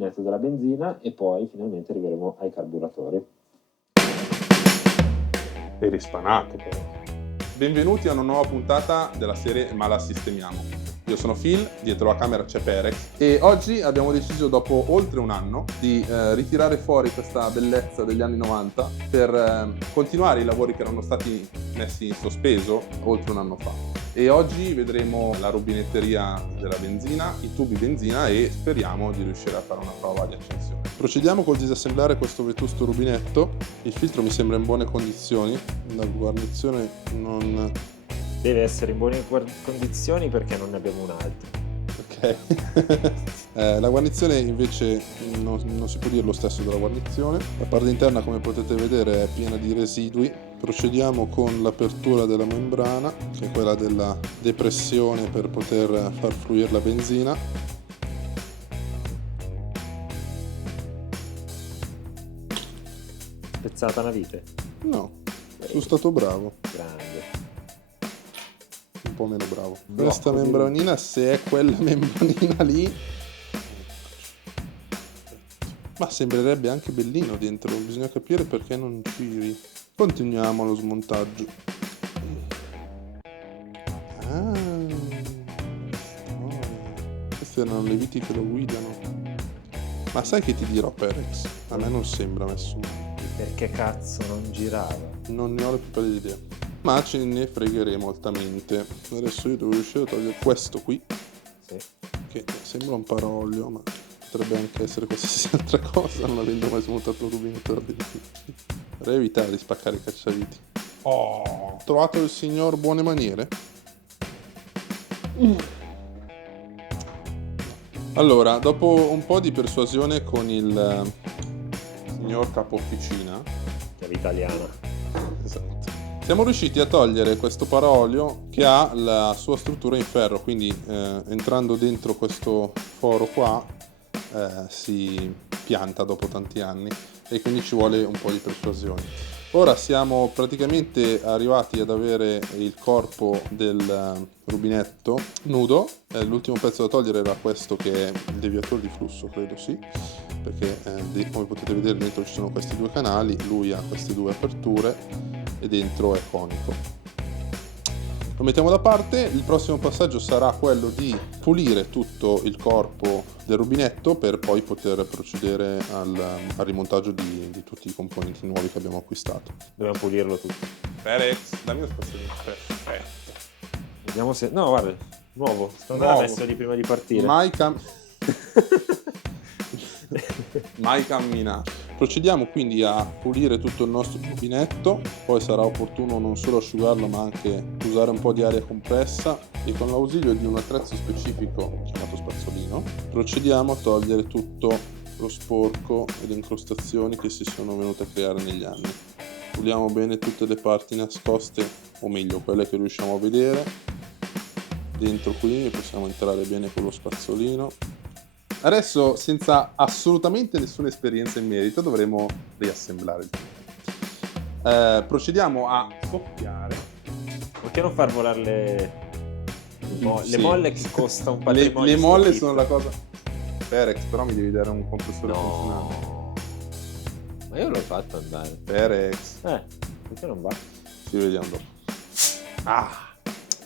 rubinetto della benzina e poi finalmente arriveremo ai carburatori. E rispanato però. Benvenuti a una nuova puntata della serie Ma la sistemiamo. Io sono Phil, dietro la camera c'è Perex e oggi abbiamo deciso, dopo oltre un anno, di ritirare fuori questa bellezza degli anni 90 per continuare i lavori che erano stati messi in sospeso oltre un anno fa. E oggi vedremo la rubinetteria della benzina, i tubi benzina e speriamo di riuscire a fare una prova di accensione. Procediamo col disassemblare questo vetusto rubinetto. Il filtro mi sembra in buone condizioni, la guarnizione non... Deve essere in buone condizioni perché non ne abbiamo un altro. Ok. La guarnizione invece non si può dire lo stesso della guarnizione. La parte interna, come potete vedere, è piena di residui. Procediamo con l'apertura della membrana, che è quella della depressione per poter far fluire la benzina. Spezzata una vite? No, sono stato bravo. Grande. Un po' meno bravo. Blocco Questa membranina, se è quella membranina lì, ma sembrerebbe anche bellino dentro, bisogna capire perché non giri. Continuiamo lo smontaggio. Queste erano le viti che lo guidano. Ma sai che ti dirò, Perex? A me non sembra messo male. Perché cazzo non girava? Non ne ho la più pallida idea. Ma ce ne fregheremo altamente. Adesso io devo riuscire a togliere questo qui. Sì. Che sembra un parolio, ma potrebbe anche essere qualsiasi altra cosa, non avendo mai smontato un rubinetto da benzina. Vorrei evitare di spaccare i cacciaviti. Ho trovato il signor Buone Maniere? Allora, dopo un po' di persuasione con il signor capo officina, Chiave italiana. esatto, siamo riusciti a togliere questo parolio che ha la sua struttura in ferro, quindi entrando dentro questo foro qua si pianta dopo tanti anni e quindi ci vuole un po' di persuasione. Ora siamo praticamente arrivati ad avere il corpo del rubinetto nudo. L'ultimo pezzo da togliere era questo, che è il deviatore di flusso, credo, sì, perché come potete vedere dentro ci sono questi due canali, lui ha queste due aperture e dentro è conico. Lo mettiamo da parte. Il prossimo passaggio sarà quello di pulire tutto il corpo del rubinetto per poi poter procedere al rimontaggio di tutti i componenti nuovi che abbiamo acquistato. Dobbiamo pulirlo tutto. Perex, dammi lo spazzolino. Perfetto. Vediamo se... No, guarda, nuovo. Secondo me l'ha messo lì prima di partire. Mai camminato. Procediamo quindi a pulire tutto il nostro rubinetto, poi sarà opportuno non solo asciugarlo ma anche usare un po' di aria compressa e con l'ausilio di un attrezzo specifico chiamato spazzolino procediamo a togliere tutto lo sporco e le incrostazioni che si sono venute a creare negli anni. Puliamo bene tutte le parti nascoste, o meglio quelle che riusciamo a vedere. Dentro qui possiamo entrare bene con lo spazzolino. Adesso, senza assolutamente nessuna esperienza in merito, dovremo riassemblare il tutto. Procediamo a soffiare. Perché non far volare le Sì. molle che costa un patrimonio? Le molle sono la cosa... Perex, però mi devi dare un compressore funzionale. No, ma io l'ho fatto andare. Perex. Perché non va? Ci vediamo dopo.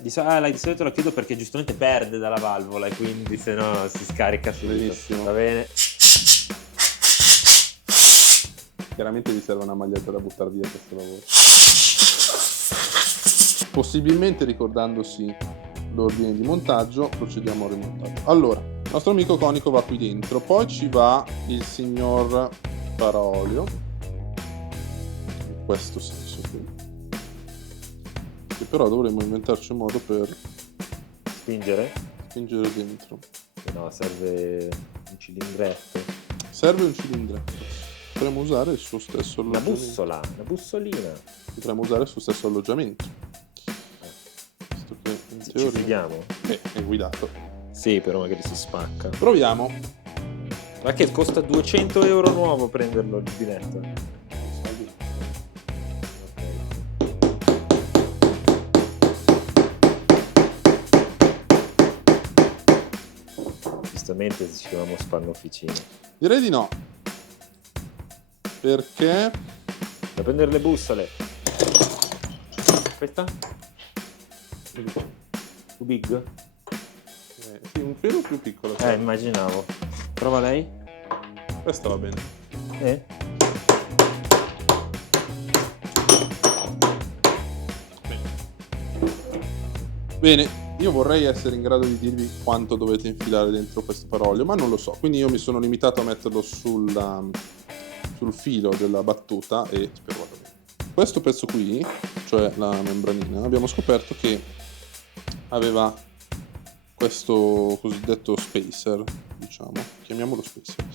Di solito la chiudo perché giustamente perde dalla valvola e quindi se no si scarica subito. Benissimo. Va bene. Chiaramente vi serve una maglietta da buttare via questo lavoro. Possibilmente ricordandosi l'ordine di montaggio, procediamo al rimontaggio. Allora, il nostro amico conico va qui dentro, poi ci va il signor parolio, in questo senso qui, che però dovremmo inventarci un modo per Spingere? spingere dentro. No, serve un cilindretto. Serve un cilindretto. Potremmo usare il suo stesso Una alloggiamento. bussola, una bussolina. Potremmo usare il suo stesso alloggiamento. Visto che in Ci teoria fidiamo? è guidato. Sì, però magari si spacca. Proviamo. Ma che costa 200 euro nuovo prenderlo il biglietto? giustamente ci chiamiamo Spannoficina. Direi di no. Perché? Da prendere le bussole. Aspetta. Too big? Sì, un pelo più piccolo. Immaginavo. Prova lei. Questo va bene. Bene, io vorrei essere in grado di dirvi quanto dovete infilare dentro questo parolio, ma non lo so, quindi io mi sono limitato a metterlo sul filo della battuta e spero vada bene. Questo pezzo qui, cioè la membranina, abbiamo scoperto che aveva questo cosiddetto spacer, diciamo, chiamiamolo spacer,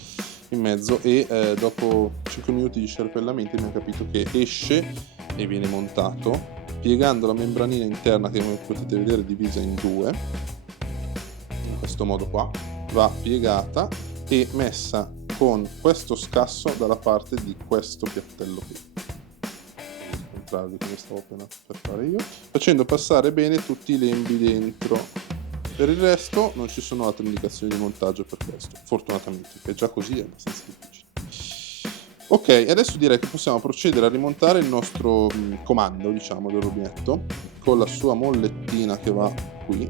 in mezzo, e dopo 5 minuti di scerpellamento abbiamo capito che esce e viene montato piegando la membranina interna, che come potete vedere è divisa in due, in questo modo qua, va piegata e messa con questo scasso dalla parte di questo piattello qui, il contrario come stavo appena per fare io, facendo passare bene tutti i lembi dentro. Per il resto non ci sono altre indicazioni di montaggio per questo, fortunatamente, che già così è abbastanza difficile. Ok, adesso direi che possiamo procedere a rimontare il nostro comando, diciamo, del rubinetto con la sua mollettina che va qui.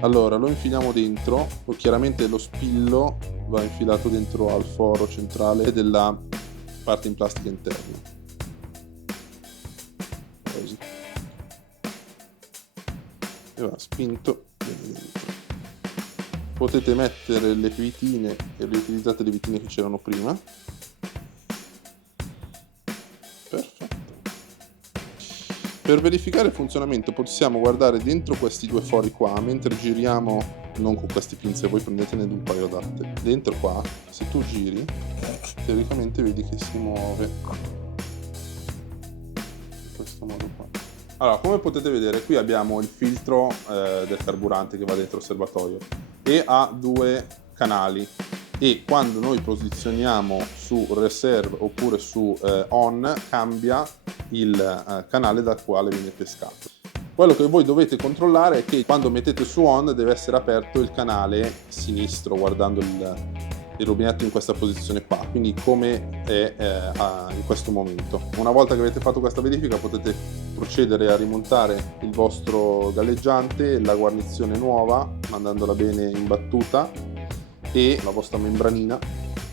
Allora, lo infiliamo dentro, chiaramente lo spillo va infilato dentro al foro centrale della parte in plastica interna. Così. E va spinto bene dentro. Potete mettere le vitine e riutilizzate le vitine che c'erano prima. Perfetto. Per verificare il funzionamento possiamo guardare dentro questi due fori qua mentre giriamo, non con queste pinze, voi prendetene un paio adatte. Dentro qua, se tu giri, teoricamente vedi che si muove in questo modo qua. Allora, come potete vedere, qui abbiamo il filtro del carburante che va dentro il serbatoio e ha due canali, e quando noi posizioniamo su reserve oppure su on cambia il canale dal quale viene pescato. Quello che voi dovete controllare è che quando mettete su on deve essere aperto il canale sinistro, guardando il rubinetto in questa posizione qua, quindi come è in questo momento. Una volta che avete fatto questa verifica potete procedere a rimontare il vostro galleggiante, la guarnizione nuova, mandandola bene in battuta, e la vostra membranina.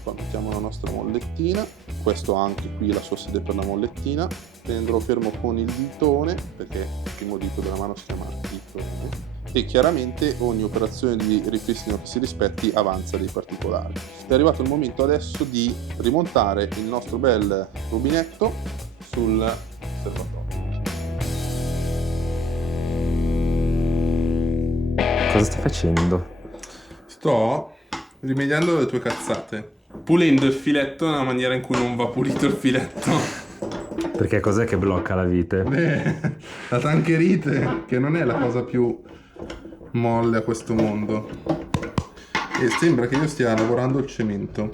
Qua mettiamo la nostra mollettina, questo anche qui la sua sede per la mollettina, tenendolo fermo con il ditone, perché il primo dito della mano si chiama ditone, e chiaramente ogni operazione di ripristino che si rispetti avanza dei particolari. È arrivato il momento adesso di rimontare il nostro bel rubinetto sul serbatoio. Cosa stai facendo? Sto rimediando le tue cazzate, pulendo il filetto nella maniera in cui non va pulito il filetto. Perché cos'è che blocca la vite? La tancherite, che non è la cosa più molle a questo mondo, e sembra che io stia lavorando il cemento.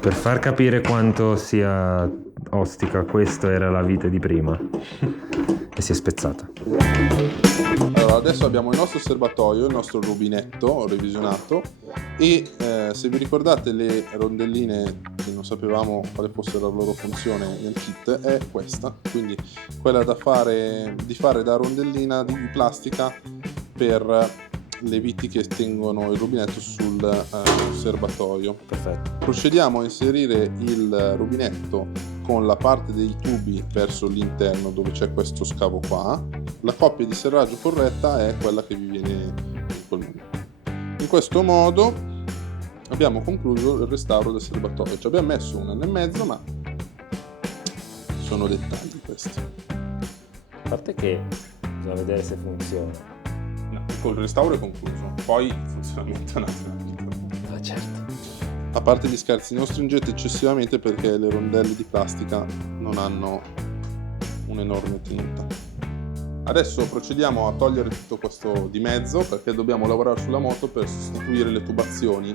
Per far capire quanto sia ostica, questo era la vite di prima e si è spezzata. Allora, adesso abbiamo il nostro serbatoio, il nostro rubinetto revisionato, e se vi ricordate le rondelline che non sapevamo quale fosse la loro funzione nel kit, è questa, quindi quella di fare da rondellina di plastica per le viti che tengono il rubinetto sul serbatoio. Perfetto. Procediamo a inserire il rubinetto con la parte dei tubi verso l'interno dove c'è questo scavo qua. La coppia di serraggio corretta è quella che vi viene in quel momento. In questo modo abbiamo concluso il restauro del serbatoio. Ci abbiamo messo un anno e mezzo, ma sono dettagli questi. A parte che bisogna vedere se funziona. No, il restauro è concluso, poi il funzionamento è un altro ambito. Ah, certo. A parte gli scherzi, non stringete eccessivamente perché le rondelle di plastica non hanno un'enorme tinta. Adesso procediamo a togliere tutto questo di mezzo, perché dobbiamo lavorare sulla moto per sostituire le tubazioni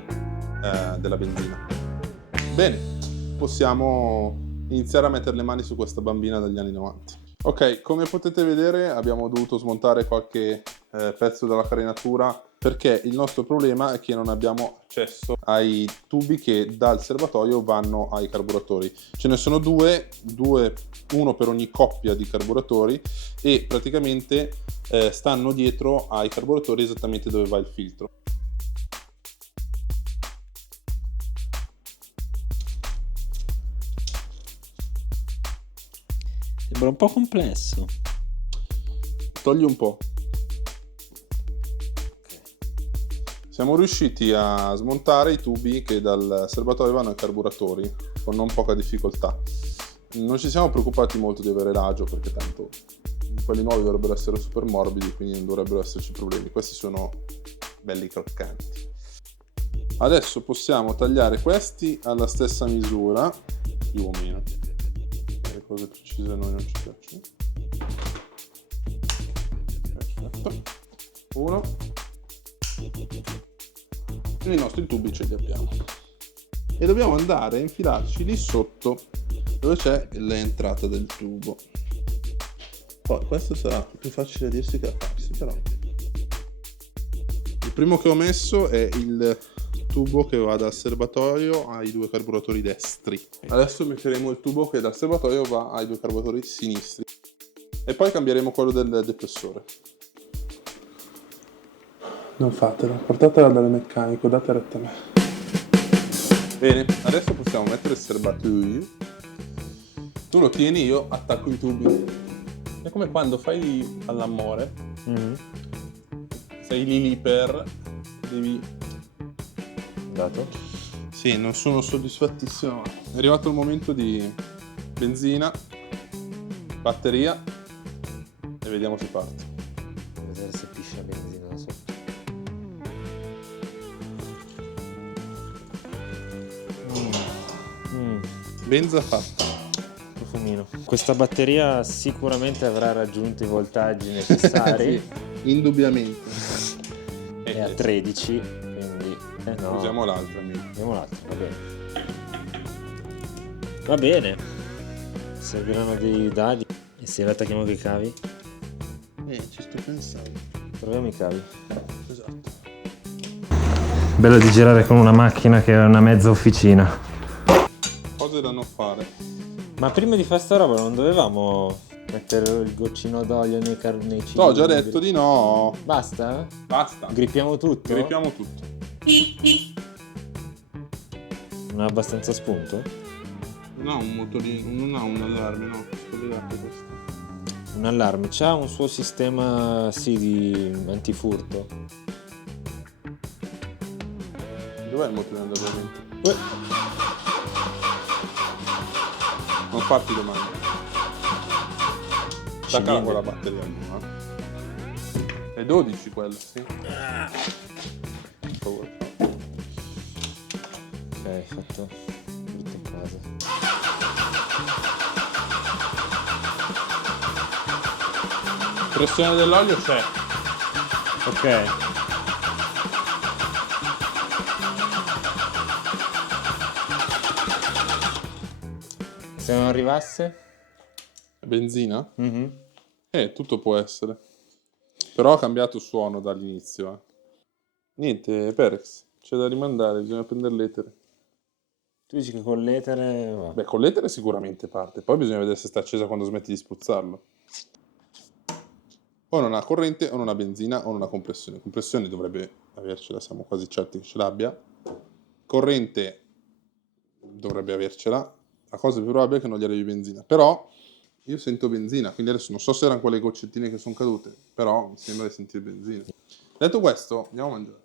della benzina. Bene, possiamo iniziare a mettere le mani su questa bambina degli anni 90. Ok, come potete vedere abbiamo dovuto smontare qualche pezzo della carenatura perché il nostro problema è che non abbiamo accesso ai tubi che dal serbatoio vanno ai carburatori. Ce ne sono due, uno per ogni coppia di carburatori, e praticamente stanno dietro ai carburatori esattamente dove va il filtro. Sembra un po' complesso. Togli un po'. Siamo riusciti a smontare i tubi che dal serbatoio vanno ai carburatori con non poca difficoltà. Non ci siamo preoccupati molto di avere l'agio, perché tanto quelli nuovi dovrebbero essere super morbidi, quindi non dovrebbero esserci problemi. Questi sono belli croccanti. Adesso possiamo tagliare questi alla stessa misura, più o meno. Le cose precise a noi non ci piacciono. Perfetto. Uno. E i nostri tubi ce li abbiamo. E dobbiamo andare a infilarci lì sotto, dove c'è l'entrata del tubo. Poi questo sarà più facile a dirsi che a farsi, però. Il primo che ho messo è il tubo che va dal serbatoio ai due carburatori destri. Adesso metteremo il tubo che dal serbatoio va ai due carburatori sinistri. E poi cambieremo quello del depressore. Non fatela, portatela dal meccanico, date retta a me. Bene, adesso possiamo mettere il serbatoio. Tu lo tieni, io attacco i tubi. È come quando fai all'amore. Sei lì per... devi... Dato? Sì, non sono soddisfattissimo. È arrivato il momento di benzina, batteria e vediamo se parte. Vedere se pisce la benzina da sotto. Benza fatta. Profumino. Questa batteria sicuramente avrà raggiunto i voltaggi necessari. Sì, indubbiamente. È a 13, quindi no. Usiamo l'altra, amico. Usiamo l'altro, va bene. Va bene. Serviranno dei dadi. E se la attacchiamo con i cavi? Ci sto pensando. Proviamo i cavi. Esatto. Bello di girare con una macchina che è una mezza officina. Cose da non fare. Ma prima di fare sta roba non dovevamo mettere il goccino d'olio nei cilindri? No, ho già detto di no. Basta? Basta. Grippiamo tutto? Grippiamo tutto. Non ha abbastanza spunto? Non ha un motorino, non ha un allarme, no. Collegate questo. Un allarme, c'ha un suo sistema sì di antifurto. Dov'è il motorino d'allarme? Non farti domande. Staccala con la batteria almeno, È 12 quella, sì. Per favore. Ok, fatto tutto in casa. Pressione dell'olio c'è. Ok. Se non arrivasse? Benzina? Mm-hmm. Tutto può essere. Però ha cambiato suono dall'inizio, Niente, Perex. C'è da rimandare, bisogna prendere l'etere. Tu dici che con l'etere va. Beh, con l'etere sicuramente parte. Poi bisogna vedere se sta accesa quando smetti di spruzzarlo. O non ha corrente, o non ha benzina, o non ha compressione. Compressione dovrebbe avercela, siamo quasi certi che ce l'abbia. Corrente dovrebbe avercela. La cosa più probabile è che non gli arrivi benzina. Però io sento benzina, quindi adesso non so se erano quelle goccettine che sono cadute, però mi sembra di sentire benzina. Detto questo, andiamo a mangiare.